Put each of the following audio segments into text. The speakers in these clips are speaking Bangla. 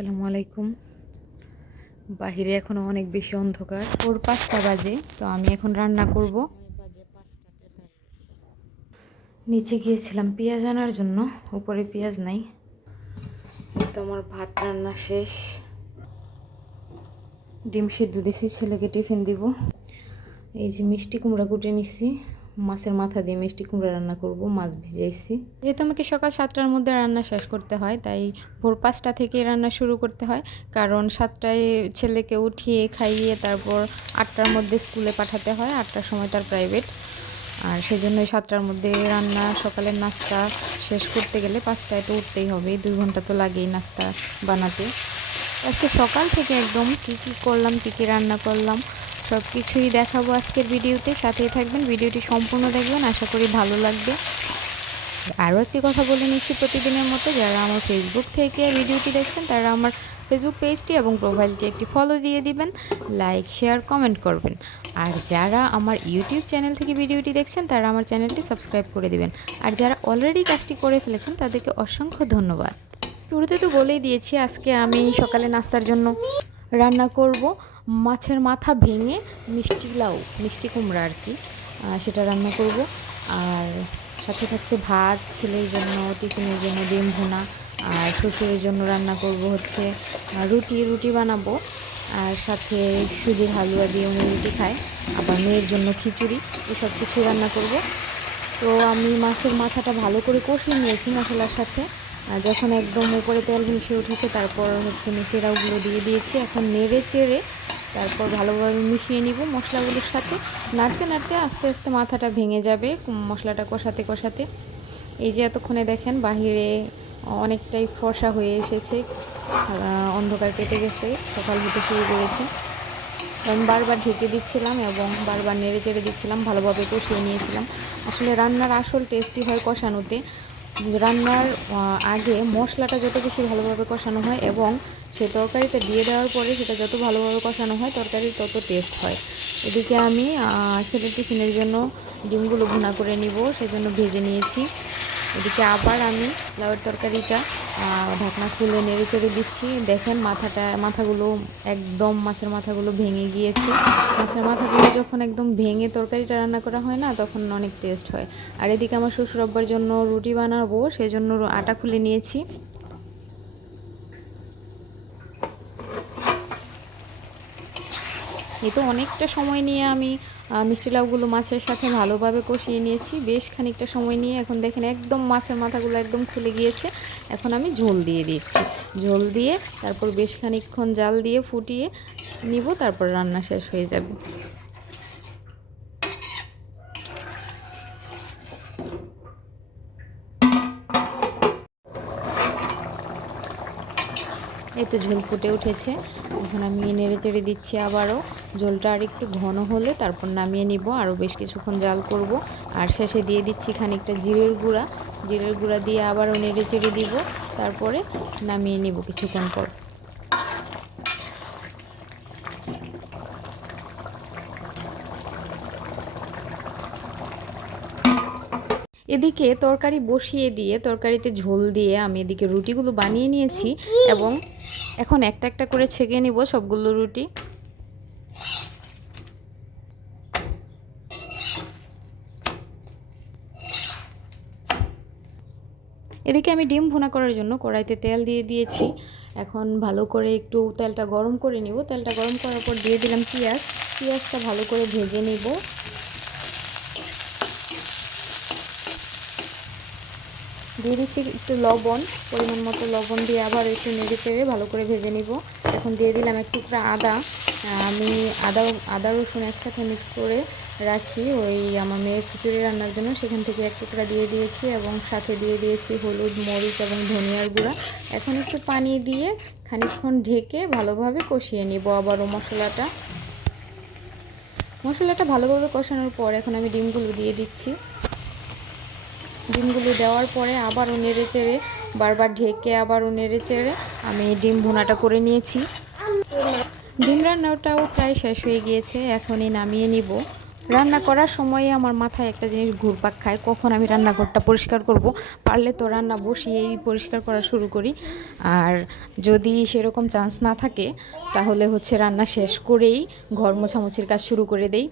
আসসালামু আলাইকুম। বাহিরে এখনো অনেক বেশি অন্ধকার, ওর 5টা বাজে। তো আমি এখন রান্না করব। নিচে গিয়েছিলাম পেঁয়াজ আনার জন্য, উপরে পেঁয়াজ নাই। এই তো আমার ভাত রান্না শেষ, ডিম সিদ্ধ দিছি, ছেলেকে টিফিন দিব। এই যে মিষ্টি কুমড়া কুটে নিছি, মাছের মাথা দিয়ে মিষ্টি কুমড়া রান্না করব, মাছ ভিজাইছি। যেহেতু আমাকে সকাল 7টার মধ্যে রান্না শেষ করতে হয়, তাই ভোর 5টা থেকে রান্না শুরু করতে হয়। কারণ 7টায় ছেলেকে উঠিয়ে খাইয়ে তারপর 8টার মধ্যে স্কুলে পাঠাতে হয়, 8টার সময় তার প্রাইভেট। আর সেজন্যই 7টার মধ্যে রান্না, সকালের নাস্তা শেষ করতে গেলে 5টায় তো উঠতেই হবে, 2 ঘন্টা তো লাগেই নাস্তা বানাতে। আজকে সকাল থেকে একদম কী করলাম, কী রান্না করলাম সব কিছুই দেখাবো আজকের ভিডিওতে। সাথেই থাকবেন, ভিডিওটি সম্পূর্ণ দেখবেন, আশা করি ভালো লাগবে। আরও একটি কথা বলে নিচ্ছি প্রতিদিনের মতো, যারা আমার ফেসবুক থেকে ভিডিওটি দেখছেন তারা আমার ফেসবুক পেজটি এবং প্রোফাইলটি একটি ফলো দিয়ে দিবেন, লাইক শেয়ার কমেন্ট করবেন। আর যারা আমার ইউটিউব চ্যানেল থেকে ভিডিওটি দেখছেন তারা আমার চ্যানেলটি সাবস্ক্রাইব করে দিবেন। আর যারা অলরেডি কাজটি করে ফেলেছেন তাদেরকে অসংখ্য ধন্যবাদ। শুরুতে তো বলেই দিয়েছি, আজকে আমি সকালে নাস্তার জন্য রান্না করব মাছের মাথা ভেঙে মিষ্টি কুমড়া আর কি, সেটা রান্না করব। আর সাথে থাকছে ভাত, ছেলের জন্য টিফিনের জন্য ডিম ভুনা, আর শ্বশুরের জন্য রান্না করব হচ্ছে রুটি বানাবো। আর সাথে সুজির হালুয়া দিয়ে উনি রুটি খায়, আবার মেয়ের জন্য খিচুড়ি, এসব কিছু রান্না করব। তো আমি মাছের মাথাটা ভালো করে কষিয়ে নিয়েছি মশলার সাথে। যখন একদম উপরে তেল ভেসে উঠেছে তারপর হচ্ছে মিষ্টিটাগুলো দিয়ে দিয়েছি। এখন নেড়ে চেড়ে তারপর ভালোভাবে মিশিয়ে নিব মশলাগুলোর সাথে। নাড়তে নাড়তে আস্তে আস্তে মাথাটা ভেঙে যাবে মশলাটা কষাতে কষাতে। এই যে এতক্ষণে দেখেন বাহিরে অনেকটাই ফর্সা হয়ে এসেছে, অন্ধকার কেটে গেছে, সকাল হতে শুরু করেছে। আমি বারবার ঢেকে দিচ্ছিলাম এবং বারবার নেড়ে চেড়ে দিচ্ছিলাম, ভালোভাবে কষিয়ে নিয়েছিলাম। আসলে রান্নার আসল টেস্টই হয় কষানোতে। রান্নার আগে মশলাটা যত বেশি ভালোভাবে কষানো হয় এবং সে তরকারিটা দিয়ে দেওয়ার পরে সেটা যত ভালোভাবে কষানো হয় তরকারির তত টেস্ট হয়। এদিকে আমি ছেলের টিফিনের জন্য ডিমগুলো ভুনা করে নিব, সেজন্য ভেজে নিয়েছি। এদিকে আবার আমি লাউয়ের তরকারিটা ঢাকনা খুলে নেড়ে চেড়ে দিচ্ছি। দেখেন মাথাগুলো একদম, মাছের মাথাগুলো ভেঙে গিয়েছে। মাছের মাথাগুলো যখন একদম ভেঙে তরকারিটা রান্না করা হয় না, তখন অনেক টেস্ট হয়। আর এদিকে আমার শ্বশুর আব্বার জন্য রুটি বানাবো, সেজন্য আটা খুলে নিয়েছি। এই তো অনেকটা সময় নিয়ে আমি মিষ্টি লাউগুলো মাছের সাথে ভালোভাবে কষিয়ে নিয়েছি, বেশ খানিকটা সময় নিয়ে। এখন দেখেন একদম মাছের মাথাগুলো একদম খুলে গিয়েছে। এখন আমি ঝোল দিয়ে দিচ্ছি, ঝোল দিয়ে তারপর বেশ খানিকক্ষণ জাল দিয়ে ফুটিয়ে নিব, তারপর রান্না শেষ হয়ে যাবে। এই তো ঝোল ফুটে উঠেছে, এখন আমি নেড়ে চেড়ে দিচ্ছি আবারও। ঝোলটা আর একটু ঘন হলে তারপর নামিয়ে নিব, আরও বেশ কিছুক্ষণ জাল করব। আর শেষে দিয়ে দিচ্ছি খানিকটা জিরের গুঁড়া দিয়ে আবারও নেড়ে চেড়ে দিব, তারপরে নামিয়ে নিব কিছুক্ষণ পর। এদিকে তরকারি বসিয়ে দিয়ে তরকারিতে ঝোল দিয়ে আমি এদিকে রুটিগুলো বানিয়ে নিয়েছি এবং এখন একটা একটা করে ছেঁকে নিব সবগুলো রুটি। এদিকে আমি ডিম ভুনা করার জন্য কড়াইতে তেল দিয়ে দিয়েছি। এখন ভালো করে একটু তেলটা গরম করে নিব। তেলটা গরম করার পর দিয়ে দিলাম পেঁয়াজটা ভালো করে ভেজে নিব। দিয়ে দিচ্ছি একটু লবণ, পরিমাণ মতো লবণ দিয়ে আবার একটু নেড়ে চেড়ে ভালো করে ভেজে নিব। এখন দিয়ে দিলাম এক টুকরা আদা। আমি আদা রসুন একসাথে মিক্স করে রাখি ওই আমার মেয়ের খিচুড়ি রান্নার জন্য, সেখান থেকে এক টুকরা দিয়ে দিয়েছি এবং সাথে দিয়ে দিয়েছি হলুদ, মরিচ এবং ধনিয়ার গুঁড়া। এখন একটু পানি দিয়ে খানিকক্ষণ ঢেকে ভালোভাবে কষিয়ে নিব আবারও মশলাটা ভালোভাবে কষানোর পর এখন আমি ডিমগুলো দিয়ে দিচ্ছি। ডিমগুলো দেওয়ার পরে আবারও নেড়ে চেড়ে, বারবার ঢেকে আবারও নেড়ে চেড়ে আমি ডিম ভুনাটা করে নিয়েছি। ডিম রান্নাটাও প্রায় শেষ হয়ে গিয়েছে, এখনই নামিয়ে নিব। রান্না করার সময়ে আমার মাথায় একটা জিনিস ঘুরপাক খায়, কখন আমি রান্নাঘরটা পরিষ্কার করব। পারলে তো রান্না বসিয়েই পরিষ্কার করা শুরু করি, আর যদি সেরকম চান্স না থাকে তাহলে হচ্ছে রান্না শেষ করেই ঘর মোছামুছির কাজ শুরু করে দেই।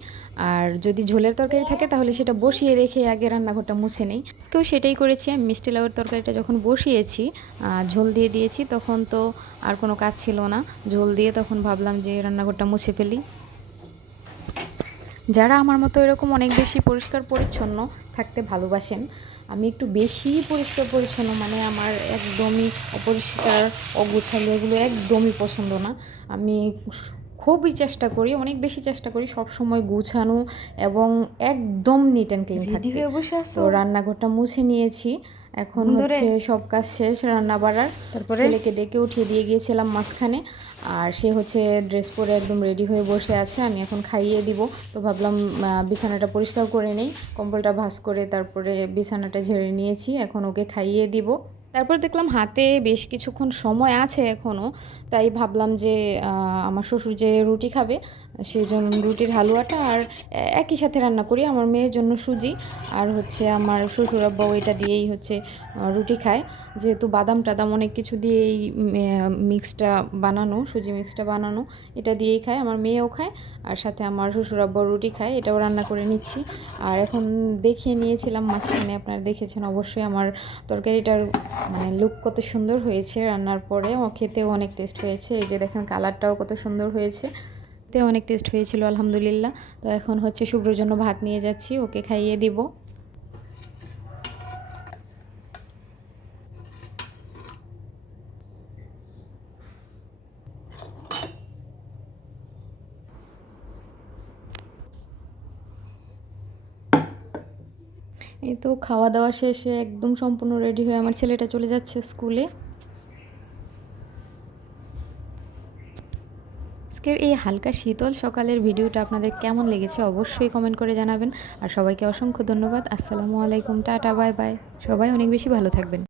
আর যদি ঝোলের তরকারি থাকে তাহলে সেটা বসিয়ে রেখে আগে রান্নাঘরটা মুছে নেই। আজকেও সেটাই করেছি। আমি মিষ্টি লাউয়ের তরকারিটা যখন বসিয়েছি, ঝোল দিয়ে দিয়েছি, তখন তো আর কোনো কাজ ছিল না। ঝোল দিয়ে তখন ভাবলাম যে রান্নাঘরটা মুছে ফেলি। যারা আমার মতো এরকম অনেক বেশি পরিষ্কার পরিচ্ছন্ন থাকতে ভালোবাসেন, আমি একটু বেশি পরিষ্কার পরিচ্ছন্ন, মানে আমার একদমই অপরিষ্কার অগুছালো এগুলো একদমই পছন্দ না। আমি খুবই চেষ্টা করি, অনেক বেশি চেষ্টা করি সব সময় গুছানো এবং একদম নিট অ্যান্ড ক্লিন থাকতে। তো রান্নাঘরটা মুছে নিয়েছি, এখন হচ্ছে সব কাজ শেষ রান্না বাড়ার। তারপরে ছেলেকে ডেকে উঠিয়ে দিয়ে গিয়েছিলাম মাঝখানে, আর সে হচ্ছে ড্রেস পরে একদম রেডি হয়ে বসে আছে। আমি এখন খাইয়ে দিব, তো ভাবলাম বিছানাটা পরিষ্কার করে নেই, কম্বলটা ভাঁজ করে তারপরে বিছানাটা ঝেড়ে নিয়েছি, এখন ওকে খাইয়ে দিব। তারপর দেখলাম হাতে বেশ কিছুক্ষণ সময় আছে এখনও, তাই ভাবলাম যে আমার শ্বশুর যে রুটি খাবে সেই জন্য রুটির হালুয়াটা আর একই সাথে রান্না করি। আমার মেয়ের জন্য সুজি, আর হচ্ছে আমার শ্বশুর আব্বা ওইটা দিয়েই হচ্ছে রুটি খায়, যেহেতু বাদাম টাদাম অনেক কিছু দিয়েই মিক্সটা বানানো, সুজি মিক্সটা বানানো, এটা দিয়েই খায়। আমার মেয়েও খায়, আর সাথে আমার শ্বশুর আব্বা রুটি খায়, এটাও রান্না করে নিচ্ছি। আর এখন দেখিয়ে নিয়েছিলাম মাঝখানে, আপনারা দেখেছেন অবশ্যই আমার তরকারিটার মানে লুক কত সুন্দর হয়েছে রান্নার পরে। খেতেও অনেক টেস্ট হয়েছে, এই যে দেখেন কালারটাও কত সুন্দর হয়েছে, তে অনেক টেস্ট হয়েছিল আলহামদুলিল্লাহ। তো এখন হচ্ছে শুভ্রর জন্য ভাত নিয়ে যাচ্ছি, ওকে খাইয়ে দিব। এই তো খাওয়া দাওয়া শেষে একদম সম্পূর্ণ রেডি হয়ে আমার ছেলেটা চলে যাচ্ছে স্কুলে। আজকের এই হালকা শীতল সকালের ভিডিওটা আপনাদের কেমন লেগেছে অবশ্যই কমেন্ট করে জানাবেন। আর সবাইকে অসংখ্য ধন্যবাদ। আসসালামু আলাইকুম, টাটা, বাই বাই। সবাই অনেক বেশি ভালো থাকবেন।